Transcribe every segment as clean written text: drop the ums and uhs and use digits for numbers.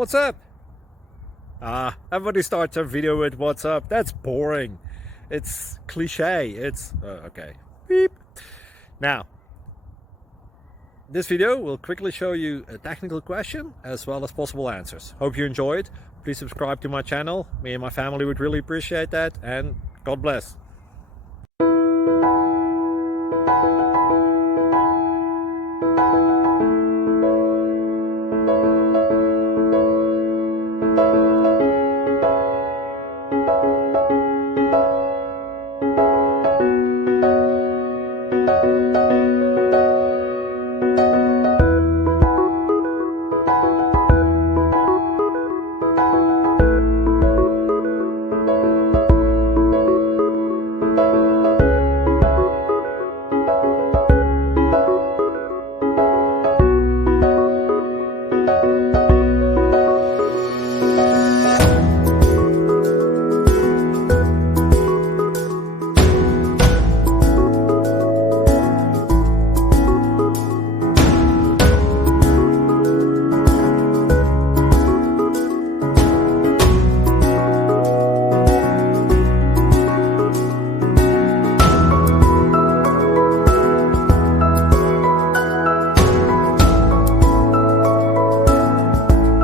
What's up? Everybody starts a video with what's up. That's boring. It's cliche. It's okay. Beep. Now, this video will quickly show you a technical question as well as possible answers. Hope you enjoyed. Please subscribe to my channel. Me and my family would really appreciate that, and God bless.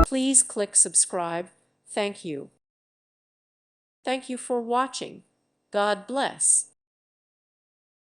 Please click subscribe. Thank you. Thank you for watching. God bless.